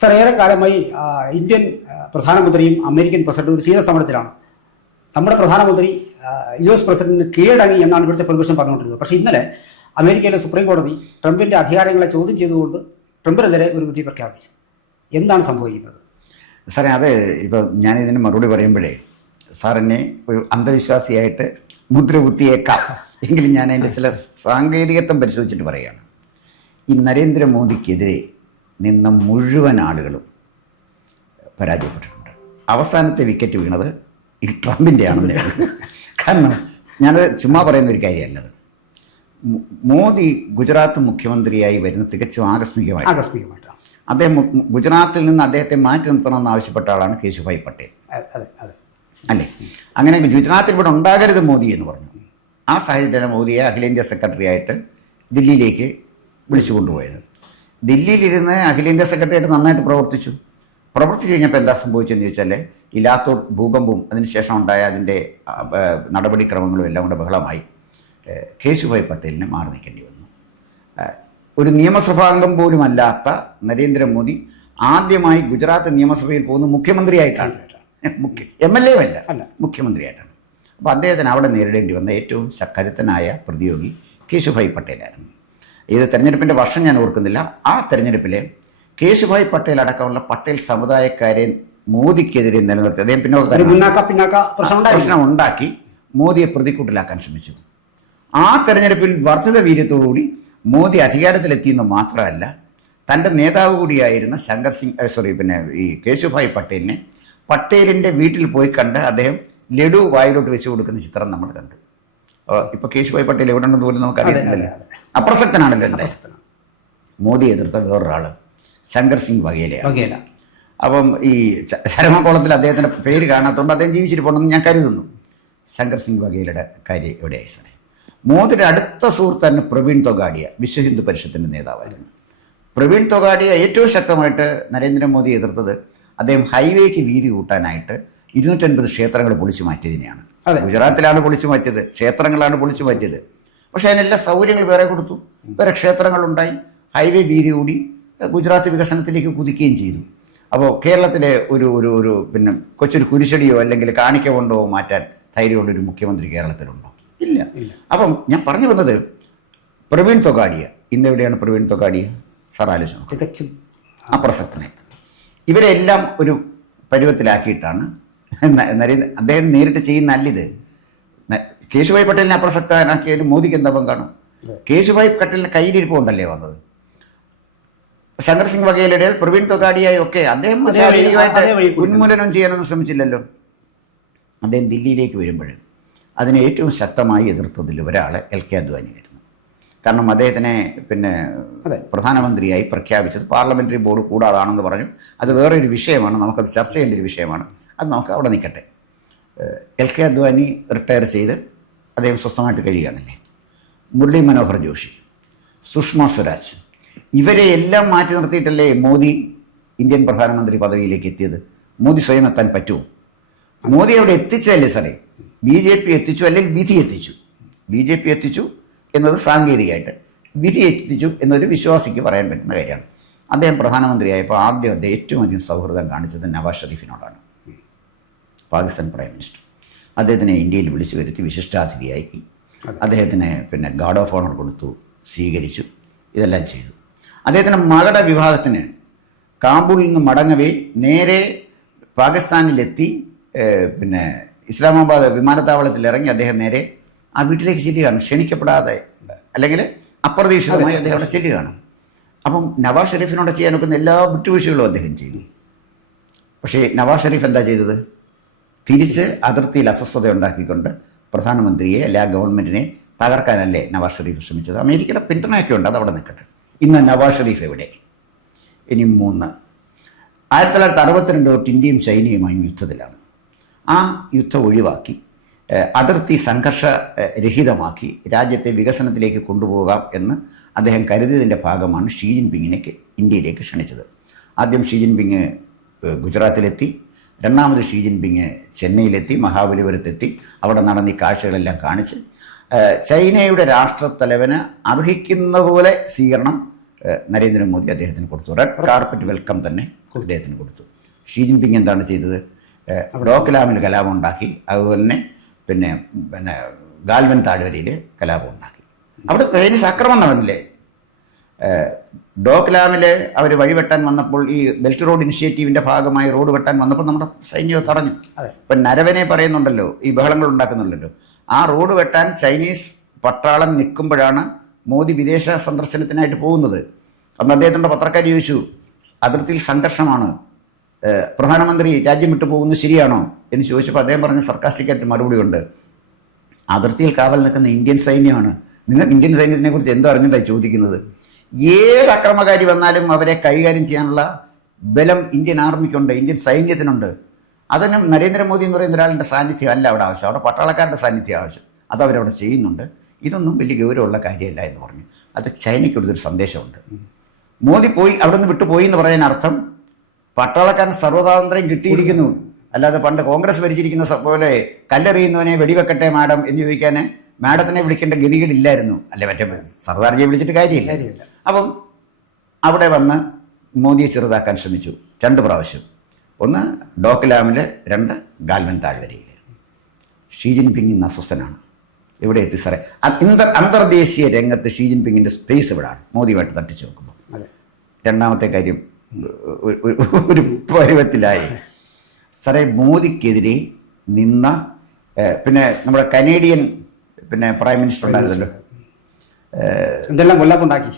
Sir, ഏറെക്കാലമായി Indian പ്രധാനമന്ത്രിയും American പ്രസിഡന്റും ഒരു ശീതസമരത്തിലാണ്. നമ്മുടെ പ്രധാനമന്ത്രി US പ്രസിഡന്റിന് കീഴടങ്ങി എന്നാണ് ഇവിടുത്തെ പ്രതിപക്ഷം പറഞ്ഞുകൊണ്ടിരുന്നത്. പക്ഷേ ഇന്നലെ അമേരിക്കയിലെ സുപ്രീം കോടതി ട്രംപിൻ്റെ അധികാരങ്ങളെ ചോദ്യം ചെയ്തുകൊണ്ട് ട്രംപിനെതിരെ ഒരു വിധി പ്രഖ്യാപിച്ചു. എന്താണ് സംഭവിക്കുന്നത്? സാറേ, അത് ഇപ്പോൾ ഞാനിതിന് മറുപടി പറയുമ്പോഴേ സാറിനെ ഒരു അന്ധവിശ്വാസിയായിട്ട് മുദ്ര കുത്തിയേക്കാം. എങ്കിലും ഞാൻ അതിൻ്റെ ചില സാങ്കേതികത്വം പരിശോധിച്ചിട്ട് പറയുകയാണ്. ഈ നരേന്ദ്രമോദിക്കെതിരെ നിന്ന മുഴുവൻ ആളുകളും പരാജയപ്പെട്ടിട്ടുണ്ട്. അവസാനത്തെ വിക്കറ്റ് വീണത് ഈ ട്രംപിൻ്റെ ആണെന്ന്. കാരണം ഞാനത് ചുമ്മാ പറയുന്ന ഒരു കാര്യമല്ലത്. മോദി ഗുജറാത്ത് മുഖ്യമന്ത്രിയായി വരുന്ന തികച്ചും ആകസ്മികമായിട്ടാണ്. അദ്ദേഹം ഗുജറാത്തിൽ നിന്ന് അദ്ദേഹത്തെ മാറ്റി നിർത്തണമെന്ന് ആവശ്യപ്പെട്ട ആളാണ് കേശുഭായ് പട്ടേൽ, അല്ലേ? അങ്ങനെ ഗുജറാത്തിൽ ഇവിടെ ഉണ്ടാകരുത് മോദി എന്ന് പറഞ്ഞു. ആ സാഹചര്യത്തിലാണ് മോദിയെ അഖിലേന്ത്യാ സെക്രട്ടറി ആയിട്ട് ദില്ലിയിലേക്ക് വിളിച്ചു കൊണ്ടുപോയത്. ദില്ലിയിലിരുന്ന് അഖിലേന്ത്യാ സെക്രട്ടറി ആയിട്ട് നന്നായിട്ട് പ്രവർത്തിച്ചു കഴിഞ്ഞപ്പോൾ എന്താ സംഭവിച്ചതെന്ന് ചോദിച്ചാൽ, ഈ ലാത്തൂർ ഭൂകമ്പവും അതിനുശേഷം ഉണ്ടായ അതിൻ്റെ നടപടിക്രമങ്ങളും എല്ലാം കൂടെ ബഹളമായി കേശുഭായ് പട്ടേലിനെ മാറി നിൽക്കേണ്ടി വന്നു. ഒരു നിയമസഭാംഗം പോലും അല്ലാത്ത നരേന്ദ്രമോദി ആദ്യമായി ഗുജറാത്ത് നിയമസഭയിൽ പോകുന്ന മുഖ്യമന്ത്രിയായിട്ടാണ്. MLA അല്ല, മുഖ്യമന്ത്രിയായിട്ടാണ്. അപ്പോൾ അദ്ദേഹത്തിന് അവിടെ നേരിടേണ്ടി വന്ന ഏറ്റവും കരുത്തനായ പ്രതിയോഗി കേശുഭായ് പട്ടേലായിരുന്നു. ഇത് തെരഞ്ഞെടുപ്പിൻ്റെ വർഷം ഞാൻ ഓർക്കുന്നില്ല. ആ തെരഞ്ഞെടുപ്പിൽ കേശുഭായ് പട്ടേൽ അടക്കമുള്ള പട്ടേൽ സമുദായക്കാരെ മോദിക്കെതിരെ നിലനിർത്തി അദ്ദേഹം പ്രശ്നം ഉണ്ടാക്കി മോദിയെ പ്രതിക്കൂട്ടിലാക്കാൻ ശ്രമിച്ചു. ആ തെരഞ്ഞെടുപ്പിൽ വർദ്ധിത വീര്യത്തോടുകൂടി മോദി അധികാരത്തിലെത്തിയെന്ന് മാത്രമല്ല, തൻ്റെ നേതാവ് കൂടിയായിരുന്ന ഈ കേശുഭായ് പട്ടേലിനെ പട്ടേലിൻ്റെ വീട്ടിൽ പോയി കണ്ട് അദ്ദേഹം ലഡു വായിലോട്ട് വെച്ച് കൊടുക്കുന്ന ചിത്രം നമ്മൾ കണ്ടു. ഇപ്പോൾ കേശുഭായ് പട്ടേൽ എവിടെ ഉണ്ടെന്ന് പോലും നമുക്കറിയത്തില്ലല്ലോ, അപ്രസക്തനാണല്ലോ. മോദി എതിർത്ത വേറൊരാൾ ശങ്കർ സിംഗ് വഗേലയാണ്. അപ്പം ഈ ചരമക്കോളത്തിൽ അദ്ദേഹത്തിൻ്റെ പേര് കാണാത്തതുകൊണ്ട് അദ്ദേഹം ജീവിച്ചിരിപ്പുണ്ടെന്ന് ഞാൻ കരുതുന്നു. ശങ്കർ സിംഗ് വഗേലയുടെ കാര്യം എവിടെയായി സാറേ? മോദിയുടെ അടുത്ത സുഹൃത്താണ് പ്രവീൺ തൊഗാഡിയ, വിശ്വ ഹിന്ദു പരിഷത്തിൻ്റെ നേതാവായിരുന്നു. പ്രവീൺ തൊഗാഡിയ ഏറ്റവും ശക്തമായിട്ട് നരേന്ദ്രമോദി എതിർത്തത് അദ്ദേഹം ഹൈവേക്ക് വീതി കൂട്ടാനായിട്ട് 250 ക്ഷേത്രങ്ങൾ പൊളിച്ചു മാറ്റിയതിനെയാണ്. ഗുജറാത്തിലാണ് പൊളിച്ചു മാറ്റിയത്, ക്ഷേത്രങ്ങളാണ് പൊളിച്ചു മാറ്റിയത്. പക്ഷേ അതിനെല്ലാം സൗകര്യങ്ങൾ വേറെ കൊടുത്തു, വേറെ ക്ഷേത്രങ്ങളുണ്ടായി, ഹൈവേ വീതി കൂടി ഗുജറാത്ത് വികസനത്തിലേക്ക് കുതിക്കുകയും ചെയ്തു. അപ്പോൾ കേരളത്തിലെ ഒരു പിന്നെ കൊച്ചൊരു കുരിശടിയോ അല്ലെങ്കിൽ കാണിക്ക കൊണ്ടോ മാറ്റാൻ ധൈര്യമുള്ളൊരു മുഖ്യമന്ത്രി കേരളത്തിലുണ്ടോ? ഇല്ല. അപ്പം ഞാൻ പറഞ്ഞു വന്നത്, പ്രവീൺ തൊഗാഡിയ ഇന്നെവിടെയാണ്? പ്രവീൺ തൊഗാഡിയ സാർ ആലോചന തികച്ചും അപ്രസക്തനെ. ഇവരെല്ലാം ഒരു പരുവത്തിലാക്കിയിട്ടാണ് അദ്ദേഹം നേരിട്ട് ചെയ്യുന്നല്ലിത്. കേശുഭായ് പട്ടേലിനെ അപ്രസക്തനാക്കിയതിൽ മോദിക്ക് എന്താ പങ്കാണ്? കേശുഭായ് പട്ടേലിൻ്റെ കയ്യിലിരിപ്പുണ്ടല്ലേ വന്നത്. ശങ്കർ സിംഗ് വഗേലയുടെ, പ്രവീൺ തൊഗാഡിയായും ഒക്കെ അദ്ദേഹം ശാരീരികമായിട്ട് ഉന്മൂലനം ചെയ്യാനൊന്നും ശ്രമിച്ചില്ലല്ലോ. അദ്ദേഹം ദില്ലിയിലേക്ക് വരുമ്പോൾ അതിനെ ഏറ്റവും ശക്തമായി എതിർത്തതിൽ ഒരാൾ LK അദ്വാനിയായിരുന്നു. കാരണം അദ്ദേഹത്തിനെ പിന്നെ പ്രധാനമന്ത്രിയായി പ്രഖ്യാപിച്ചത് പാർലമെൻ്ററി ബോർഡ് കൂടാതാണെന്ന് പറഞ്ഞു. അത് വേറൊരു വിഷയമാണ്, നമുക്കത് ചർച്ച ചെയ്യേണ്ട ഒരു വിഷയമാണ്. അത് നമുക്ക് അവിടെ നിൽക്കട്ടെ. LK അദ്വാനി റിട്ടയർ ചെയ്ത് അദ്ദേഹം സ്വസ്ഥമായിട്ട് കഴിയുകയാണല്ലേ. മുരളി മനോഹർ ജോഷി, സുഷമ സ്വരാജ്, ഇവരെ എല്ലാം മാറ്റി നിർത്തിയിട്ടല്ലേ മോദി ഇന്ത്യൻ പ്രധാനമന്ത്രി പദവിയിലേക്ക് എത്തിയത്. മോദി സ്വയം എത്താൻ പറ്റുമോ? മോദി അവിടെ എത്തിച്ചതല്ലേ സാറേ? BJP എത്തിച്ചു, അല്ലെങ്കിൽ വിധി എത്തിച്ചു. BJP എത്തിച്ചു എന്നത് സാങ്കേതികമായിട്ട്, വിധി എത്തിച്ചു എന്നൊരു വിശ്വാസിക്ക് പറയാൻ പറ്റുന്ന കാര്യമാണ്. അദ്ദേഹം പ്രധാനമന്ത്രിയായപ്പോൾ ആദ്യം അദ്ദേഹം ഏറ്റവും അധികം സൗഹൃദം കാണിച്ചത് നവാസ് ഷെരീഫിനോടാണ്, പാകിസ്ഥാൻ പ്രൈം മിനിസ്റ്റർ. അദ്ദേഹത്തിനെ ഇന്ത്യയിൽ വിളിച്ചു വരുത്തി വിശിഷ്ടാതിഥിയാക്കി, അദ്ദേഹത്തിന് പിന്നെ ഗാർഡ് ഓഫ് ഓണർ കൊടുത്തു, സ്വീകരിച്ചു, ഇതെല്ലാം ചെയ്തു. അദ്ദേഹത്തിൻ്റെ മകളുടെ വിവാഹത്തിന് കാബൂളിൽ നിന്ന് മടങ്ങവേ നേരെ പാകിസ്ഥാനിലെത്തി, പിന്നെ ഇസ്ലാമാബാദ് വിമാനത്താവളത്തിൽ ഇറങ്ങി അദ്ദേഹം നേരെ ആ വീട്ടിലേക്ക് ചെല്ലുകയാണ്. ക്ഷണിക്കപ്പെടാതെ അല്ലെങ്കിൽ അപ്രതീക്ഷിതമായി അദ്ദേഹം അവിടെ ചെല്ലുകയാണ്. അപ്പം നവാസ് ഷെരീഫിനോട് ചെയ്യാൻ ഒക്കുന്ന എല്ലാ വിട്ടുവീഴ്ചകളും അദ്ദേഹം ചെയ്തു. പക്ഷേ നവാസ് ഷെരീഫ് എന്താ ചെയ്തത്? തിരിച്ച് അതിർത്തിയിൽ അസ്വസ്ഥത ഉണ്ടാക്കിക്കൊണ്ട് പ്രധാനമന്ത്രിയെ അല്ലെ ആ ഗവൺമെൻറ്റിനെ തകർക്കാനല്ലേ നവാസ് ഷെരീഫ് ശ്രമിച്ചത്. അമേരിക്കയുടെ പിന്തുണയൊക്കെ ഉണ്ട്, അതവിടെ നിൽക്കട്ടെ. ഇന്ന് നവാസ് ഷെരീഫ് എവിടെ? ഇനി 3, 1962 തൊട്ട് ഇന്ത്യയും ചൈനയുമായും യുദ്ധത്തിലാണ്. ആ യുദ്ധം ഒഴിവാക്കി അതിർത്തി സംഘർഷരഹിതമാക്കി രാജ്യത്തെ വികസനത്തിലേക്ക് കൊണ്ടുപോകാം എന്ന് അദ്ദേഹം കരുതിയതിൻ്റെ ഭാഗമാണ് ഷീ ജിൻപിങ്ങിനെ ഇന്ത്യയിലേക്ക് ക്ഷണിച്ചത്. ആദ്യം ഷീ ജിൻപിങ് ഗുജറാത്തിലെത്തി, രണ്ടാമത് ഷീ ജിൻപിങ് ചെന്നൈയിലെത്തി, മഹാബലിപുരത്തെത്തി. അവിടെ നടന്ന ഈ കാഴ്ചകളെല്ലാം കാണിച്ച് ചൈനയുടെ രാഷ്ട്രത്തലവന് അർഹിക്കുന്ന പോലെ സ്വീകരണം നരേന്ദ്രമോദി അദ്ദേഹത്തിന് കൊടുത്തു. റെഡ് കാർപ്പറ്റ് വെൽക്കം തന്നെ അദ്ദേഹത്തിന് കൊടുത്തു. ഷീ ജിൻപിങ് എന്താണ് ചെയ്തത്? ഡോക്ലാമിൽ കലാപം ഉണ്ടാക്കി. അതുപോലെ തന്നെ പിന്നെ ഗാൽവൻ താഴ്വരയിൽ കലാപം ഉണ്ടാക്കി. അവിടെ ചൈനീസ് ആക്രമണം നടന്നില്ലേ? ഡോക്ലാമിൽ അവർ വഴിവെട്ടാൻ വന്നപ്പോൾ, ഈ ബെൽറ്റ് റോഡ് ഇനിഷ്യേറ്റീവിൻ്റെ ഭാഗമായി റോഡ് വെട്ടാൻ വന്നപ്പോൾ നമ്മുടെ സൈന്യം തടഞ്ഞു. ഇപ്പം നരവനെ പറയുന്നുണ്ടല്ലോ, ഈ ബഹളങ്ങൾ ഉണ്ടാക്കുന്നുണ്ടല്ലോ. ആ റോഡ് വെട്ടാൻ ചൈനീസ് പട്ടാളം നിൽക്കുമ്പോഴാണ് മോദി വിദേശ സന്ദർശനത്തിനായിട്ട് പോകുന്നത്. അന്ന് അദ്ദേഹത്തിൻ്റെ പത്രക്കാർ ചോദിച്ചു, അതിർത്തിയിൽ സംഘർഷമാണ്, പ്രധാനമന്ത്രി രാജ്യം വിട്ടു പോകുന്നത് ശരിയാണോ എന്ന് ചോദിച്ചപ്പോൾ അദ്ദേഹം പറഞ്ഞ സർക്കാസ്റ്റിക്കായിട്ട് മറുപടി ഉണ്ട്, അതിർത്തിയിൽ കാവൽ നിൽക്കുന്ന ഇന്ത്യൻ സൈന്യമാണ്, നിങ്ങൾക്ക് ഇന്ത്യൻ സൈന്യത്തിനെ കുറിച്ച് എന്തോ അറിഞ്ഞിട്ടാണ് ചോദിക്കുന്നത്. ഏത് അക്രമകാരി വന്നാലും അവരെ കൈകാര്യം ചെയ്യാനുള്ള ബലം ഇന്ത്യൻ ആർമിക്കുണ്ട്, ഇന്ത്യൻ സൈന്യത്തിനുണ്ട്. അതിന് നരേന്ദ്രമോദി എന്ന് പറയുന്ന ഒരാളുടെ സാന്നിധ്യം അല്ല അവിടെ ആവശ്യം, അവിടെ പട്ടാളക്കാരുടെ സാന്നിധ്യം ആവശ്യം. അതവരവിടെ ചെയ്യുന്നുണ്ട്. ഇതൊന്നും വലിയ ഗൗരവമുള്ള കാര്യമല്ല എന്ന് പറഞ്ഞു. അത് ചൈനയ്ക്ക് കൊടുത്തൊരു സന്ദേശമുണ്ട്. മോദി പോയി അവിടെ നിന്ന് വിട്ടുപോയി എന്ന് പറയുന്ന അർത്ഥം പട്ടാളക്കാരൻ സർവ്വതാന്ത്രം കിട്ടിയിരിക്കുന്നു. അല്ലാതെ പണ്ട് കോൺഗ്രസ് ഭരിച്ചിരിക്കുന്ന പോലെ കല്ലെറിയുന്നവനെ വെടിവെക്കട്ടെ മാഡം എന്ന് ചോദിക്കാൻ മാഡത്തിനെ വിളിക്കേണ്ട ഗതികളില്ലായിരുന്നു. അല്ലെ മറ്റേ സർദാർജിയെ വിളിച്ചിട്ട് കാര്യമില്ല. അപ്പം അവിടെ വന്ന് മോദിയെ ചെറുതാക്കാൻ ശ്രമിച്ചു 2 പ്രാവശ്യം. ഒന്ന് ഡോക്ലാമിൽ, 2 ഗാൽവൻ താഴ്വരയിൽ. ഷീ ജിൻപിങ് ഇന്ന് അസ്വസ്ഥനാണ്. എവിടെ എത്തി സാറേ? അന്തർദേശീയ രംഗത്ത് ഷീ ജിൻപിങ്ങിൻ്റെ സ്പേസ് എവിടെയാണ് മോദിയുമായിട്ട് തട്ടിച്ചു നോക്കുമ്പോൾ? രണ്ടാമത്തെ കാര്യം ഒരു പരുവത്തിലായി സാറേ. മോദിക്കെതിരെ നിന്ന പിന്നെ നമ്മുടെ കനേഡിയൻ പിന്നെ പ്രൈം മിനിസ്റ്റർ ഉണ്ടായിരുന്നല്ലോ, എന്തെല്ലാം പൊല്ലാപ്പുണ്ടാക്കി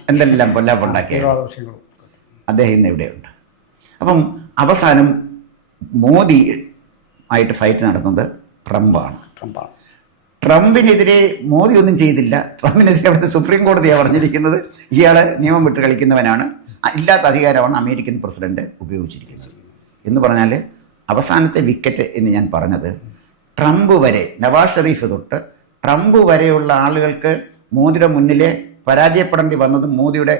അദ്ദേഹം ഇന്ന് എവിടെയുണ്ട്? അപ്പം അവസാനം മോദി ആയിട്ട് ഫൈറ്റ് നടത്തുന്നത് ട്രംപാണ്. ട്രംപിനെതിരെ മോദി ഒന്നും ചെയ്തില്ല. ട്രംപിനെതിരെ അവിടുത്തെ സുപ്രീം കോടതിയാണ് പറഞ്ഞിരിക്കുന്നത് ഇയാൾ നിയമം വിട്ട് കളിക്കുന്നവനാണ്, ഇല്ലാത്ത അധികാരമാണ് അമേരിക്കൻ പ്രസിഡന്റ് ഉപയോഗിച്ചിരിക്കുന്നത് എന്ന് പറഞ്ഞാൽ അവസാനത്തെ വിക്കറ്റ് എന്ന് ഞാൻ പറഞ്ഞത് ട്രംപ് വരെ, നവാസ് ഷെരീഫ് തൊട്ട് ട്രംപ് വരെയുള്ള ആളുകൾക്ക് മോദിയുടെ മുന്നിൽ പരാജയപ്പെടേണ്ടി വന്നത് മോദിയുടെ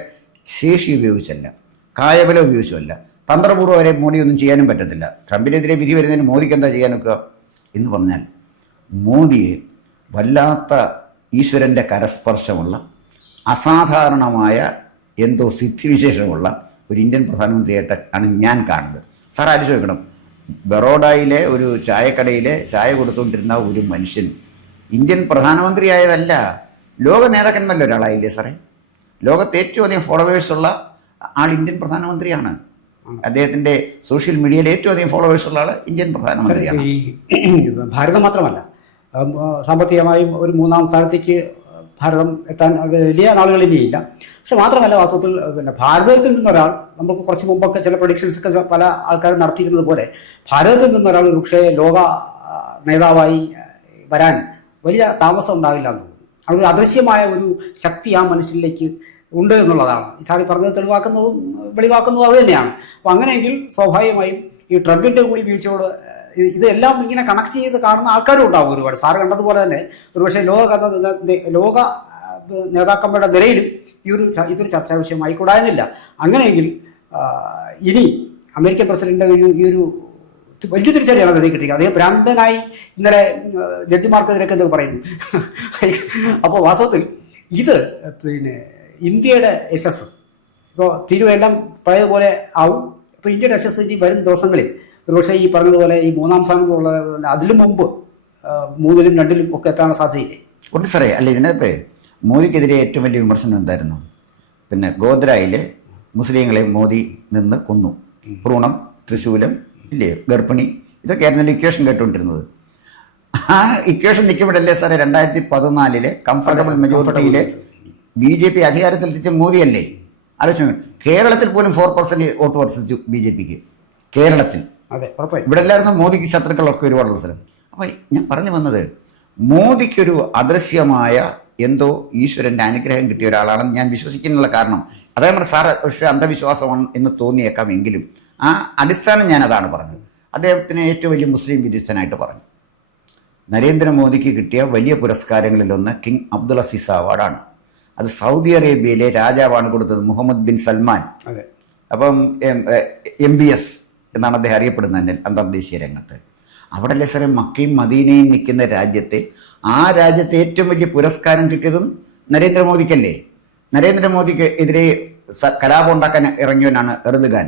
ശേഷി ഉപയോഗിച്ചല്ല, കായബലം ഉപയോഗിച്ചല്ല. തന്ത്രപൂർവ്വം വരെ മോദി ഒന്നും ചെയ്യാനും പറ്റത്തില്ല. ട്രംപിനെതിരെ വിധി വരുന്നതിന് മോദിക്ക് എന്താ ചെയ്യാനൊക്കെ എന്ന് പറഞ്ഞാൽ മോദിയെ വല്ലാത്ത ഈശ്വരൻ്റെ കരസ്പർശമുള്ള അസാധാരണമായ എന്തോ സിദ്ധിവിശേഷമുള്ള ഒരു ഇന്ത്യൻ പ്രധാനമന്ത്രിയായിട്ട് ആണ് ഞാൻ കാണുന്നത്. സാർ ആര് ചോദിക്കണം, ബറോഡയിലെ ഒരു ചായക്കടയിലെ ചായ കൊടുത്തുകൊണ്ടിരുന്ന ഒരു മനുഷ്യൻ ഇന്ത്യൻ പ്രധാനമന്ത്രിയായതല്ല, ലോക നേതാക്കന്മാരിൽ ഒരാളായില്ലേ സാറേ? ലോകത്ത് ഏറ്റവും അധികം ഫോളോവേഴ്സുള്ള ആൾ ഇന്ത്യൻ പ്രധാനമന്ത്രിയാണ്. അദ്ദേഹത്തിൻ്റെ സോഷ്യൽ മീഡിയയിൽ ഏറ്റവും അധികം ഫോളോവേഴ്സുള്ള ആൾ ഇന്ത്യൻ പ്രധാനമന്ത്രിയാണ്. ഭാരതം മാത്രമല്ല, സാമ്പത്തികമായും ഒരു 3ാം സ്ഥാനത്തേക്ക് ഭാരതം എത്താൻ വലിയ നാളുകൾ ഇനിയില്ല. പക്ഷെ മാത്രമല്ല, വാസ്തവത്തിൽ പിന്നെ ഭാരതത്തിൽ നിന്നൊരാൾ, നമുക്ക് കുറച്ച് മുമ്പൊക്കെ ചില പ്രൊഡിക്ഷൻസ് ഒക്കെ പല ആൾക്കാരും നടത്തിയിരുന്നത് പോലെ ഭാരതത്തിൽ നിന്നൊരാൾ ഒരു പക്ഷേ ലോക നേതാവായി വരാൻ വലിയ താമസം ഉണ്ടാകില്ല എന്ന് തോന്നുന്നു. അവിടെ അദൃശ്യമായ ഒരു ശക്തി ആ മനുഷ്യനിലേക്ക് ഉണ്ട് എന്നുള്ളതാണ് സാറി പറഞ്ഞത് തെളിവാക്കുന്നതും വെളിവാക്കുന്നതും അത് തന്നെയാണ്. അപ്പോൾ അങ്ങനെയെങ്കിൽ സ്വാഭാവികമായും ഈ ട്രംപിൻ്റെ കൂടി വീഴ്ചയോട് ഇതെല്ലാം ഇങ്ങനെ കണക്ട് ചെയ്ത് കാണുന്ന ആൾക്കാരും ഉണ്ടാവും ഒരുപാട്. സാറ് കണ്ടതുപോലെ തന്നെ ഒരുപക്ഷെ ലോക നേതാക്കന്മാരുടെ നിലയിലും ഇതൊരു ചർച്ചാ വിഷയമായിക്കൂടായിരുന്നില്ല. അങ്ങനെയെങ്കിൽ ഇനി അമേരിക്കൻ പ്രസിഡന്റ് ഈ ഒരു വലിയ തിരിച്ചറിയാണ് അദ്ദേഹം കിട്ടിയത്. അദ്ദേഹം ഭ്രാന്തനായി ഇന്നലെ ജഡ്ജിമാർക്കെതിരൊക്കെ എന്തൊക്കെ പറയുന്നു. അപ്പോൾ വാസ്തവത്തിൽ ഇത് പിന്നെ ഇന്ത്യയുടെ യശസ് ഇപ്പോൾ തീരുവെല്ലാം പഴയതുപോലെ ആവും. ഇപ്പോൾ ഇന്ത്യയുടെ യശസ് ഇനി വരും ദിവസങ്ങളിൽ ഒരുപക്ഷെ ഈ പറഞ്ഞതുപോലെ ഈ 3ാം സ്ഥാനത്തുള്ള അതിലും മുമ്പ് 3ലും 2ലും ഒക്കെ എത്താൻ സാധ്യതയില്ലേ? ഉണ്ട് സാറേ. അല്ല, ഇതിനകത്ത് മോദിക്കെതിരെ ഏറ്റവും വലിയ വിമർശനം എന്തായിരുന്നു? പിന്നെ ഗോദ്രയിൽ മുസ്ലിങ്ങളെ മോദി നിന്ന് കൊന്നു, ഭ്രൂണം, തൃശൂലം, ഇല്ലേ, ഗർഭിണി, ഇതൊക്കെ ആയിരുന്നല്ലോ ഇക്വേഷൻ കേട്ടുകൊണ്ടിരുന്നത്. ആ ഇക്വേഷൻ നിൽക്കുമ്പോഴല്ലേ സാറേ 2014 കംഫർട്ടബിൾ മെജോറിറ്റിയിൽ BJP അധികാരത്തിലെത്തിച്ച മോദിയല്ലേ? ആലോചിച്ചു. കേരളത്തിൽ പോലും 4% വോട്ട് വർദ്ധിച്ചു BJPക്ക്. കേരളത്തിൽ ഇവിടെ എല്ലായിരുന്നു മോദിക്ക് ശത്രുക്കളൊക്കെ ഒരുപാട് അവസരം. അപ്പോൾ ഞാൻ പറഞ്ഞു വന്നത്, മോദിക്കൊരു അദൃശ്യമായ എന്തോ ഈശ്വരൻ്റെ അനുഗ്രഹം കിട്ടിയ ഒരാളാണെന്ന് ഞാൻ വിശ്വസിക്കുന്നുള്ള കാരണം അതേപോലെ സാറ് പക്ഷേ അന്ധവിശ്വാസമാണ് എന്ന് തോന്നിയേക്കാം, എങ്കിലും ആ അടിസ്ഥാനം ഞാൻ അതാണ് പറഞ്ഞത്. അദ്ദേഹത്തിന് ഏറ്റവും വലിയ മുസ്ലിം വിരുദ്ധനായിട്ട് പറഞ്ഞു. നരേന്ദ്രമോദിക്ക് കിട്ടിയ വലിയ പുരസ്കാരങ്ങളിലൊന്ന് കിങ് അബ്ദുൽ അസീസ് അവാർഡാണ്. അത് സൗദി അറേബ്യയിലെ രാജാവാണ് കൊടുത്തത്, മുഹമ്മദ് ബിൻ സൽമാൻ. അപ്പം MBS എന്നാണ് അദ്ദേഹം അറിയപ്പെടുന്നത് അന്തർദേശീയ രംഗത്ത്. അവിടെ അല്ലേ സാറേ മക്കയും മദീനയും നിൽക്കുന്ന രാജ്യത്തെ, ആ രാജ്യത്തെ ഏറ്റവും വലിയ പുരസ്കാരം കിട്ടിയതും നരേന്ദ്രമോദിക്കല്ലേ? നരേന്ദ്രമോദിക്ക് എതിരെ കലാപം ഉണ്ടാക്കാൻ ഇറങ്ങിയവനാണ് എർദുഗാൻ.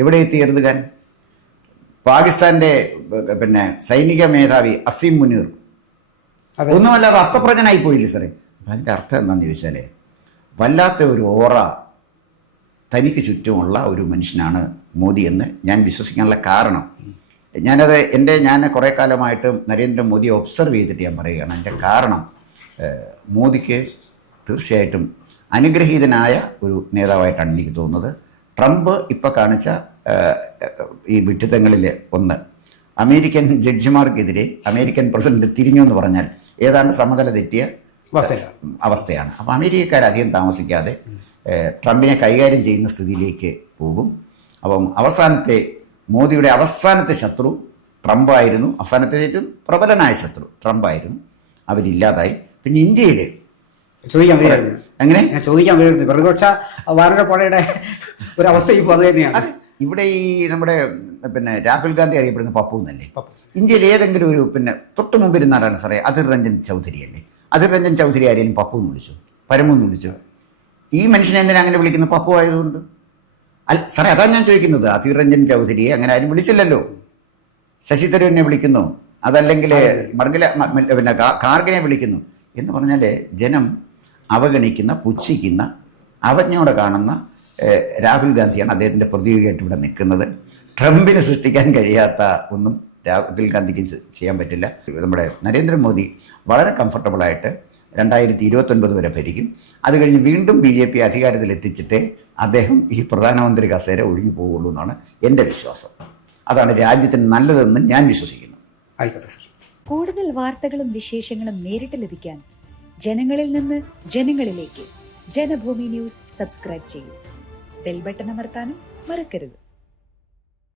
എവിടെ എത്തി എർദുഗാൻ? പാകിസ്ഥാന്റെ പിന്നെ സൈനിക മേധാവി അസീം മുനീർ ഒന്നുമല്ലാതെ അസ്തപ്രജനായി പോയില്ലേ സാറേ. അതിൻ്റെ അർത്ഥം എന്താണെന്ന് ചോദിച്ചാൽ വല്ലാത്ത ഒരു ഓറ തനിക്ക് ചുറ്റുമുള്ള ഒരു മനുഷ്യനാണ് മോദി എന്ന് ഞാൻ വിശ്വസിക്കാനുള്ള കാരണം, ഞാൻ കുറേ കാലമായിട്ട് നരേന്ദ്രമോദിയെ ഒബ്സർവ് ചെയ്തിട്ട് ഞാൻ പറയുകയാണ്. എൻ്റെ കാരണം മോദിക്ക് തീർച്ചയായിട്ടും അനുഗ്രഹീതനായ ഒരു നേതാവായിട്ടാണ് എനിക്ക് തോന്നുന്നത്. ട്രംപ് ഇപ്പോൾ കാണിച്ച ഈ വിഡ്ഢിത്തങ്ങളിൽ ഒന്ന്, അമേരിക്കൻ ജഡ്ജിമാർക്കെതിരെ അമേരിക്കൻ പ്രസിഡന്റ് തിരിഞ്ഞു എന്ന് പറഞ്ഞാൽ ഏതാണ്ട് സമനില തെറ്റിയ അവസ്ഥയാണ്. അപ്പോൾ അമേരിക്കക്കാരധികം താമസിക്കാതെ ട്രംപിനെ കൈകാര്യം ചെയ്യുന്ന സ്ഥിതിയിലേക്ക് പോകും. അപ്പം മോദിയുടെ അവസാനത്തെ ശത്രു ട്രംപായിരുന്നു. അവസാനത്തെ ഏറ്റവും പ്രബലനായ ശത്രു ട്രംപായിരുന്നു. അവരില്ലാതായി. പിന്നെ ഇന്ത്യയിൽ ഞാൻ ചോദിക്കാൻ വരുന്നത് പ്രതിപക്ഷ വാനരപ്പടയുടെ ഒരു അവസ്ഥ ഇപ്പോൾ അത് തന്നെയാണ്. ഇവിടെ ഈ നമ്മുടെ പിന്നെ രാഹുൽ ഗാന്ധി അറിയപ്പെടുന്ന പപ്പു എന്നല്ലേ. ഇന്ത്യയിൽ ഏതെങ്കിലും ഒരു തൊട്ട് മുമ്പിരുന്ന ആരാണ് സാറേ? അധിർ രഞ്ജൻ ചൗധരി അല്ലേ. അധിർ രഞ്ജൻ ചൗധരി ആരെയും പപ്പു എന്ന് വിളിച്ചു, പരമു എന്ന് വിളിച്ചു? ഈ മനുഷ്യനെ എന്തിനാ അങ്ങനെ വിളിക്കുന്നത്? പപ്പു ആയതുകൊണ്ട്. സാറേ അതാണ് ഞാൻ ചോദിക്കുന്നത്. അധിർ രഞ്ജൻ ചൗധരിയെ അങ്ങനെ ആരും വിളിച്ചില്ലല്ലോ. ശശി തരൂരിനെ വിളിക്കുന്നു, അതല്ലെങ്കിൽ ഖാർഗിനെ വിളിക്കുന്നു എന്ന് പറഞ്ഞാൽ ജനം അവഗണിക്കുന്ന, പുച്ഛിക്കുന്ന, അവജ്ഞയോടെ കാണുന്ന രാഹുൽ ഗാന്ധിയാണ് അദ്ദേഹത്തിൻ്റെ പ്രതിയോഗിയായിട്ട് ഇവിടെ നിൽക്കുന്നത്. ട്രംപിന് സൃഷ്ടിക്കാൻ കഴിയാത്ത ഒന്നും രാഹുൽ ഗാന്ധിക്ക് ചെയ്യാൻ പറ്റില്ല. നമ്മുടെ നരേന്ദ്രമോദി വളരെ കംഫർട്ടബിളായിട്ട് 2029 വരെ ഭരിക്കും. അത് കഴിഞ്ഞ് വീണ്ടും BJP അധികാരത്തിലെത്തിച്ചിട്ടേ അദ്ദേഹം ഈ പ്രധാനമന്ത്രി കസേര ഒഴിഞ്ഞു പോവുള്ളൂ എന്നാണ് എൻ്റെ വിശ്വാസം. അതാണ് രാജ്യത്തിന് നല്ലതെന്ന് ഞാൻ വിശ്വസിക്കുന്നു. ആയിക്കോട്ടെ സർ. കൂടുതൽ വാർത്തകളും വിശേഷങ്ങളും നേരിട്ട് ലഭിക്കാൻ ജനങ്ങളിൽ നിന്ന് ജനങ്ങളിലേക്ക് ജനഭൂമി ന്യൂസ് സബ്സ്ക്രൈബ് ചെയ്യൂ. ബെൽ ബട്ടൺ അമർത്താനും മറക്കരുത്.